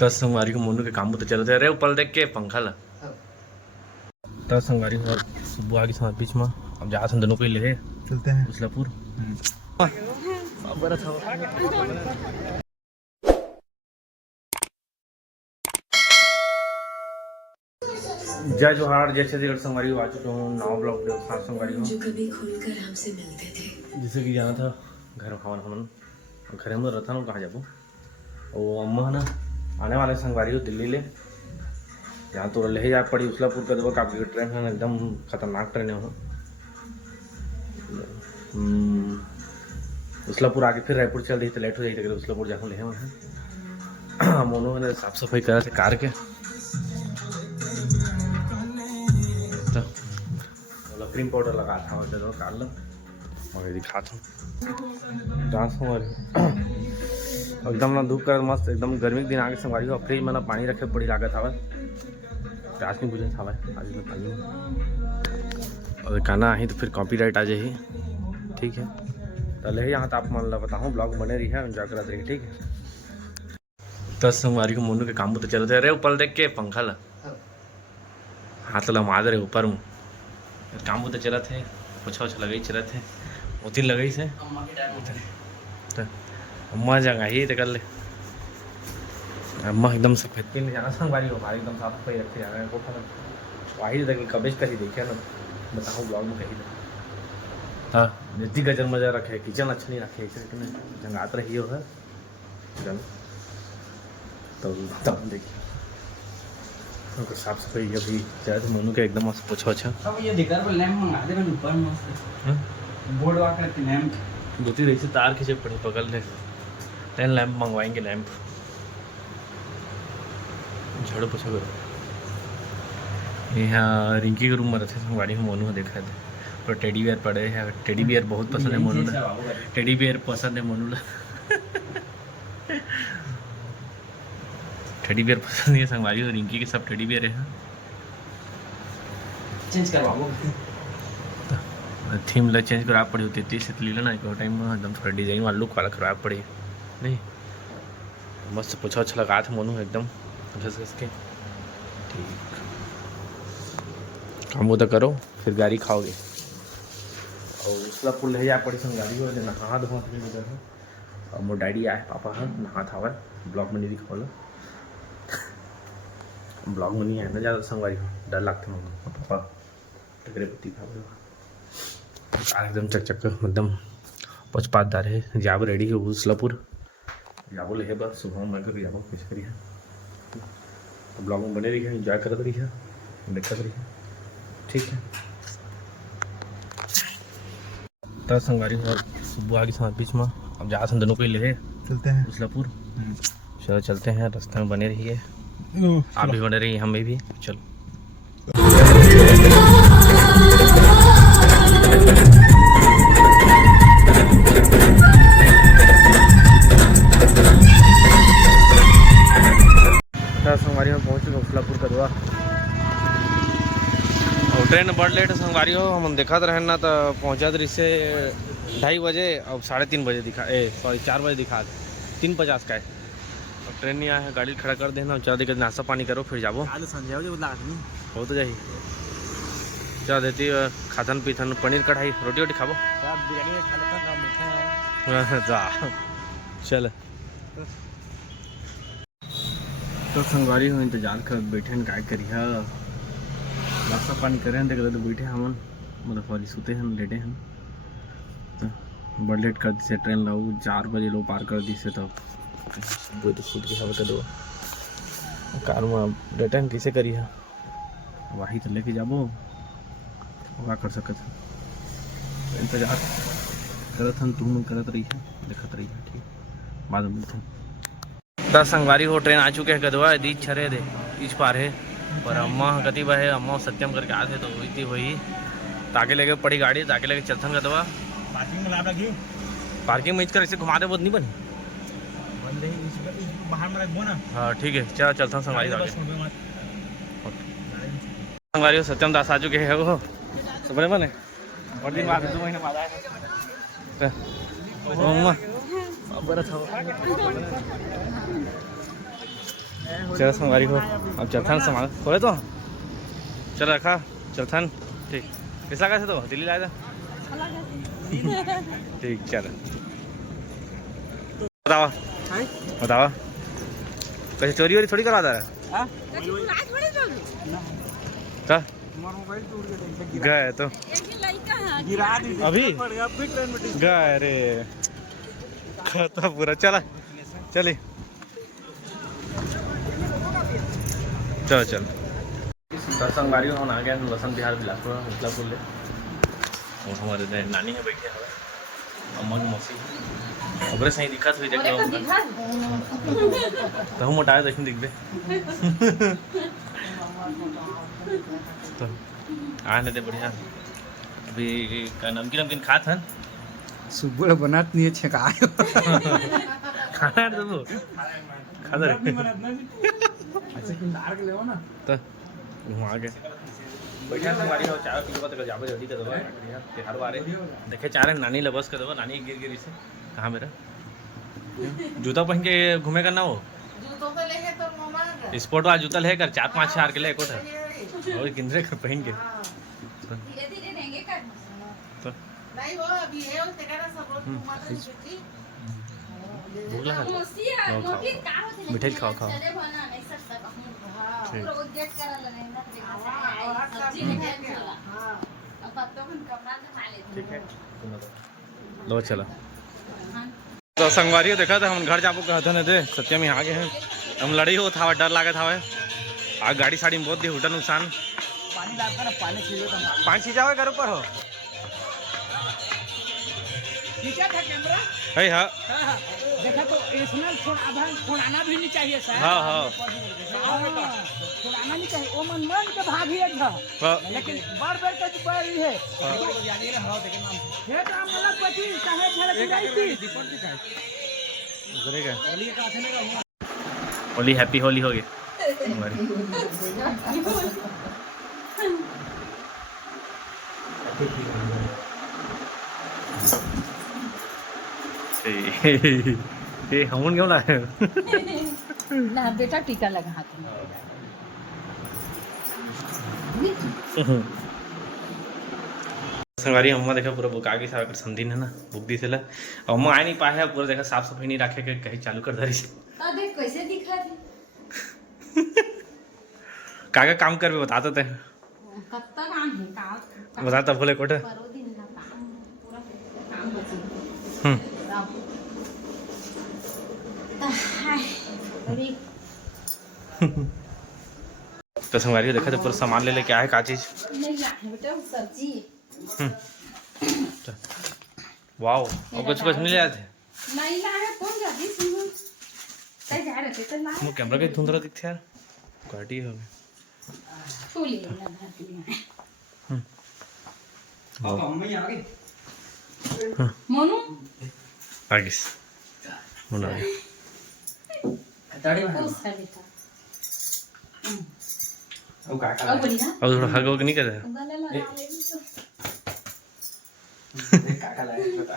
दस संगवारी को मोनू के काम तो चलते रहे ऊपर देख के पंखा ला 10 संगवारी और सुबह आगे साथ बीच में अब जा सन दोनों को ले चलते हैं उसलापुर। जय जोहार जैसे देर संगवारी आ चुका हूँ नाव ब्लॉक सात संगवारी जो कभी खुलकर हमसे मिलते थे जिसे कि जाना था घर खाना हमन घर में रहता ना कहाँ जाबो और अम्मा ना आने वाले संगवारी हो दिल्ली ले यहाँ तो ले जा पड़ी उसलापुर का देखो काफ़ी ट्रेन है एकदम खतरनाक ट्रेन है वहाँ उसलापुर आके फिर रायपुर चल रही तो लेट हो जाएगी उसलापुर जाकर ले वहाँ मोनो ने साफ सफाई करा थे कार के तो क्रीम पाउडर लगा था और चलो कार लो और दिखाता हूँ डांस एकदम ना धूप कर मस्त एकदम गर्मी के दिन आगे संगवारी हो फ्रिज में ना पानी रखे पड़ी लागत हवा प्यास नहीं बुझे था आज में पानी और गाना ही तो फिर कॉपीराइट आ जाए ठीक है तो ले यहाँ तो आप मान लो बताऊँ ब्लॉग बने रही है एंजॉय करते रही ठीक है। 10 संगवारी को मोनू के काम तो चलते रहे ऊपर देख के पंखा ला हाथ ला मार रहे ऊपर में काम तो चला थे पोछा ओछा लगे चला थे उतिन लगे से अम्मा जगह ही तो कर ले अम्मा एकदम सफेद पिन जाना संगवारी हो हमारे एकदम साफ सफाई रखे जा रहे हैं वाही तक कबेज कहीं देखे ना बताऊँ ब्लॉग में कहीं हाँ जितनी गजर मजा रखे किचन अच्छा नहीं रखे जंगात रही हो है तो तब देखिए तो साफ सफाई अभी चाहे तो मोनू के एकदम मस्त पोछा अच्छा अब ये दिखा लैंप मंगा दे मैंने ऊपर मस्त बोर्ड वाकर के लैंप दूसरी रही से तार खींचे पड़े पकड़ ले टेन लैंप मंगवाएंगे लैंप झाड़ू पोछा करो यहाँ रिंकी के रूम में रहते संगवारी में मोनू देखा थे पर टेडी बियर पड़े हैं टेडी बियर बहुत पसंद है मोनू टेडी बियर पसंद है मोनू टेडी बियर पसंद है संगवारी और रिंकी के सब टेडी बियर है चेंज करवाओ थीम ला चेंज करा पड़ी होती 30 से ले लेना एक टाइम में एकदम थोड़ा डिजाइन वाला लुक वाला करवा पड़ी नहीं मस्त पूछा अच्छा लगा था मोनू एकदम घस घस के ठीक काम वो तो करो फिर गाड़ी खाओगे और उसलापुर ले जा पड़ी सन गाड़ी हो नहा धोआ और मोर डैडी आए पापा है नहा था ब्लॉग में नहीं दिखाओ ब्लॉग में नहीं है ना ज़्यादा संगवारी डर लगता मम्मा पापा टकरे पत्ती था एकदम चकचक एकदम पचपातदार है जाब रेडी है उसलापुर जाबो ले बस सुबह मैं कर जाबो कुछ करी है ब्लॉग में बने रही है इंजॉय करते रही है देखते रही है ठीक है। 10 संगवारी और सुबह आगे साथ बीच में अब जा सन दोनों को ले चलते हैं उसलापुर चलो चलते हैं रास्ते में बने रहिए आप भी बने रहिए हमें भी चलो संगवारी में पहुँच चुके उसलापुर का दुआ और ट्रेन बड़ लेट संगवारी हो हम देखा रहे ना तो पहुँचा रही से 2:30 बजे और 3:30 बजे दिखा 4 बजे दिखा 3:50 का है अब ट्रेन नहीं आया है गाड़ी खड़ा कर देना चला देकर नाश्ता पानी करो फिर जाबो हो तो जाही चला देती खाथन पीथन पनीर कढ़ाई रोटी वोटी खाबो जा चल तो संगवारी हो इंतजार कर बैठे काय करिए नाश्ता पानी करें देख तो बैठे हमन मतलब सॉरी सूते हैं लेटे हैं तो बड़ लेट कर दी से ट्रेन लाऊ 4 बजे लो पार कर दी से तब तो छूट के हवा कर दो कार में रिटर्न कैसे करी है वही तो लेके जाबो क्या कर सकते हैं इंतजार करत हम तुम करत रही है देखत रही है ठीक बाद में मिलते हैं। 10 संगवारी हो ट्रेन आ चुके हैं गदवा दी छरे दे इस पार है पर अम्मा गति है अम्मा सत्यम करके आते तो हुई थी वही ताके लेके पड़ी गाड़ी ताके लेके चलथन गदवा पार्किंग में ला लगी पार्किंग में इसकर ऐसे घुमा दे बहुत नहीं बनी बंद रही बाहर में रखबो ना हाँ ठीक है चल चलता संगवारी संगवारी हो सत्यम दास आ चुके हैं वो सबने बने और दिन बाद 2 महीने बाद आए अम्मा बड़ा था चलो संगवारी हो अब चलथन सामान खोले तो चल रखा चलथन ठीक कैसा कैसे तो दिल्ली लाया था ठीक चल बताओ बताओ कैसे चोरी वोरी थोड़ी करवाता है गए तो अभी गए रे तो पूरा चला चलिए चलो चल संगवारी हम आ गया लसन बिहार बिलासपुर मिथिलापुर ले और हमारे नानी है बैठे हुए अमन मौसी अबरे सही दिखत हुई देख लो तो हम मोटा देख दिखबे तो आने दे बढ़िया अभी का नमकीन नमकीन खात हन सुबह बनात नहीं है छका खाना तो वो खा दे अच्छा कि डार्क ले ना तो घुमा के बैठा संगवारी हो चाय पीबा तक जाबे जल्दी कर देबा हर बारे देखे चारे नानी लबस कर देबा नानी गिर गिरी से कहाँ मेरा जूता पहन के घूमे करना हो स्पोर्ट वाला जूता लेकर 4-5 हजार के ले एक और किंद्रे कर पहन के तो नहीं वो अभी है उस तेरा सब मिठाई खाओ खाओ ठीक है लो चलो तो संगवारी देखा था हम घर जाबो कहते न दे सत्य में आ गए हैं हम लड़ी हो था डर लागत हवा आ गाड़ी साड़ी में बहुत दी होटल नुकसान पानी डालकर पानी छीजा हुआ घर ऊपर हो खींचा था कैमरा है हाँ देखा तो इसमें छोड़ाना भी नहीं चाहिए सर हाँ हाँ छोड़ाना नहीं चाहिए वो मन के भागी एक था लेकिन बार बार का बार ही है ये तो हम अलग बची चाहे झलक जाई थी करेगा होली हैप्पी होली हो गई ये हमन क्यों लाए ना बेटा टीका लगा हाथ में संगवारी अम्मा देखा पूरा बुक आगे सारा कर संदीन है ना बुक दी थेला अम्मा आ नहीं पाए है पूरा देखा साफ सफाई नहीं रखे के कहीं चालू कर धरी से देख कैसे दिखा थे काका काम करबे बता तो ते कत्ता काम है काम बता तब बोले कोटे करो दिन ना काम पूरा काम बची अभी तो संगवारी देखा तो पूरा सामान ले ले क्या है का चीज नहीं ला है बेटा सब्जी वाओ और कुछ कुछ नहीं लाए थे नहीं ला है कौन जाती सुन कहीं जा रहे थे तो ला वो कैमरा के धुंधला दिखते यार क्वालिटी हो गई छोली ना धरती में अब मम्मी आ गई मोनू आगे मुना दाढ़ी में उस साली था ओ काका अब बोली ना अब थोड़ा हग वग नहीं कर रहा गला लगा ले काका लाए बता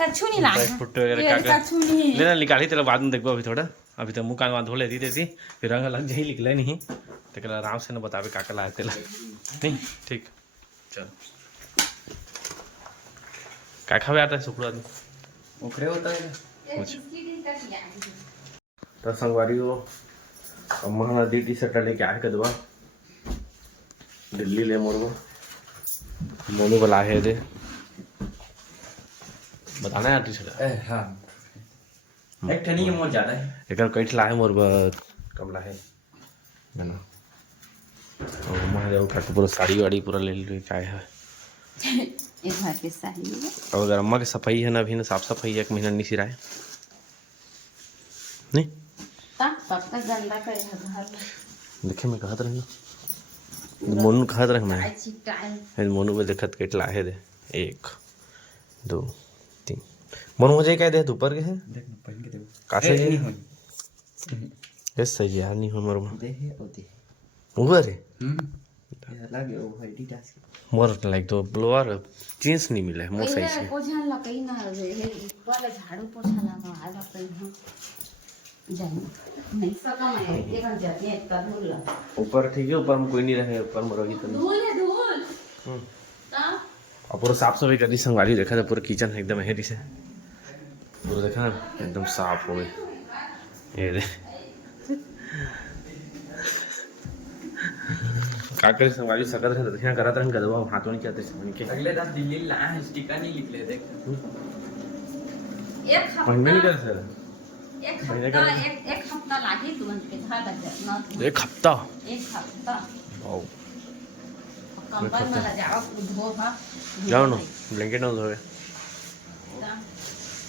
कछु नहीं ला ड्राई फ्रूट वगैरह काका कछु नहीं लेना निकाली तेरा बाद में देखो अभी थोड़ा अभी तो मुँह कान वहाँ धो लेती देती फिर रंग लग जाए निकला नहीं तो कल आराम से ना बतावे काका लाए तेला नहीं ठीक चलो क्या खावे आता है सुखड़ा आदमी ओखरे होता है तो संगवारी हो अम्मा नदी टी शर्ट लेके आए कदवा दिल्ली ले मोड़वा मोनू बुला है दे बताना यार टी शर्ट हां एक ठनी मोर ज्यादा है एक कई ला है मोर कम ला है ना और मैं देखो का पूरा साड़ी वाड़ी पूरा ले ले क्या है एक बार के साड़ी और अगर अम्मा की सफाई है ना अभी ना साफ सफाई एक महीना नहीं सिराए नहीं तब तक गंदा करे घर देखे मैं कहत रही मोनू कहत रही मैं चिटाई मोनू पे देखत केटला है दे 1 2 3 मोनू मुझे कह दे ऊपर के है देख ना पहन के देखो कासे नहीं हो यस सही यार नहीं हो मोर दे है ओ दे ऊपर है ये लगे ओ एडिडास मोर लाइक तो ब्लोअर जींस नहीं मिला है मोर सही से पोछा लकई ना रे वाला झाड़ू पोछा लगा आला कहीं हम जाने नहीं सका मैं एक जाती है का धूल ला ऊपर ठीक है, ऊपर में कोई नहीं रहे, ऊपर में रहोगी तो धूल है धूल और पूरा साफ सफाई कर दी संगवारी। देखा था पूरा किचन एकदम हेरी से पूरा देखा ना एकदम साफ हो गई। ये दे का करे संगवारी सकत रहे देखना करत रहे गदवा हाथों नहीं चाहते समझ के अगले दिन दिल्ली ला स्टिकर नहीं लिख ले देख एक मन में नहीं हफ्ता कर सर एक हफ्ता लागे तुरंत के घर लग जाए एक हफ्ता एक हफ्ता वाओ कंबल में लजाओ धो हा जाओ ना ब्लैंकेट ना धोए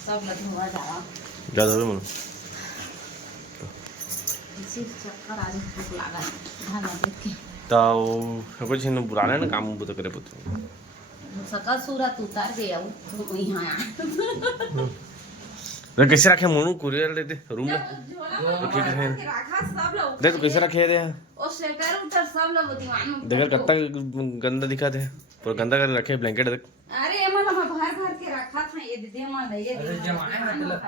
सब धोआ जाओ जा धोए मन इसी चक्कर आज भूख लगा खाना देख के तो कुछ न बुलाना है ना काम तो करे पुत्र सका सूरत उतार गया वो यहाँ तो कैसे रखे मोनू कुरियर लेते रूम में तो ठीक है रखा सब लोग देख तो कैसे रखे दे और स्वेटर उतर सब लोग दीवान में देख कितना गंदा दिखा थे पूरा गंदा कर रखे ब्लैंकेट देख अरे एमन हम भर भर के रखा था ये दे मन ये अरे जमाए मतलब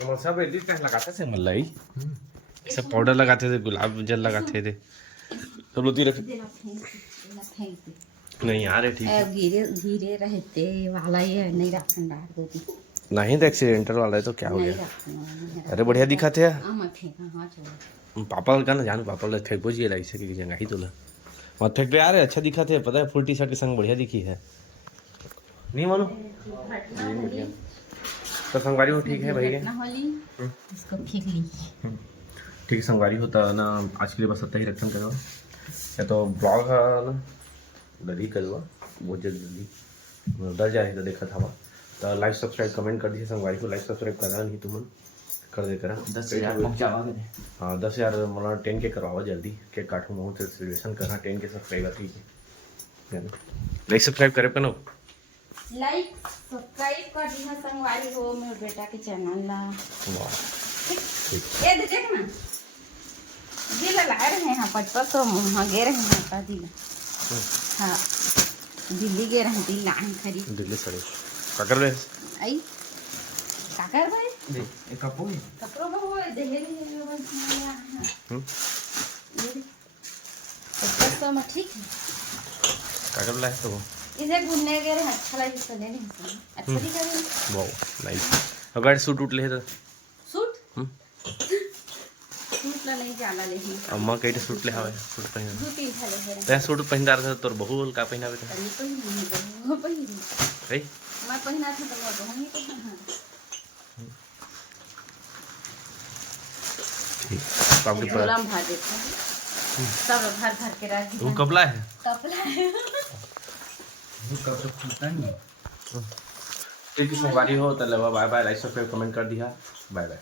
तो सब एडिट कर लगाते थे मलाई सब पाउडर लगाते थे, गुलाब जल लगाते थे, सब लोग रखे नहीं यार ये ठीक धीरे धीरे रहते वाला ये नहीं रखना दो नहीं तो एक्सीडेंटल वाला है तो क्या हो नहीं गया। रखना अरे बढ़िया दिखाते हैं मैं फेंका हां छोड़ पापा का ना जान पापा ले फेंक बोझिए लाइक से की जगह ही तो ला मत फेंक पे यार अच्छा दिखाते हैं पता है फुल टी शर्ट के संग बढ़िया दिखी है नहीं मानो तो संगवारी हो ठीक है भाई ना होली इसको फेंक ली ठीक है संगवारी होता ना आज के लिए बस इतना ही रक्षण करो या तो ब्लॉग ना उधर ही करूँगा बहुत जल्दी डर जाए तो देखा था तो लाइक सब्सक्राइब कमेंट कर दीजिए संगवारी को लाइक सब्सक्राइब करना नहीं तुम कर दे करा 10,000 पहुंचावा दे हाँ 10,000 मतलब 10 के करवाओ जल्दी केक काटूँ बहुत सेलिब्रेशन करना 10 के सब्सक्राइबर ठीक है लाइक सब्सक्राइब करे पे ना लाइक सब्सक्राइब कर दिया संगवारी हो मेरे बेटा के चैनल ला ये देख ना दिल ला रहे हैं यहाँ पटपट तो वहाँ गे रहे हैं का दिल हाँ दिल्ली गे रहे दिल लान खरीद दिल्ली सड़े काकर ले आई काकर भाई दे एक कपो कपड़ों में वो देहे नहीं तो मैं ठीक है काकर लाए तो इसे घूमने गए रहे अच्छा लगे तो ले नहीं अच्छा दिखा रही वाओ नाइस अगर सूट उठ ले तो सूट सूट ला नहीं जाला लेही अम्मा कहीं सूट ले हवे सूट पहन दो तीन थाले है ते सूट पहनदार था तोर बहू का पहनावे था तनी पहिन वो पहिन भाई मैं पहिना था तो वो हम ही पहिना ठीक पापड़ी पर झोला में भर देते हैं सब भर भर के रख वो कपला है कपड़ा है कब तक खुलता नहीं ठीक है संगवारी हो तो bye bye like subscribe comment कर दिया बाय बाय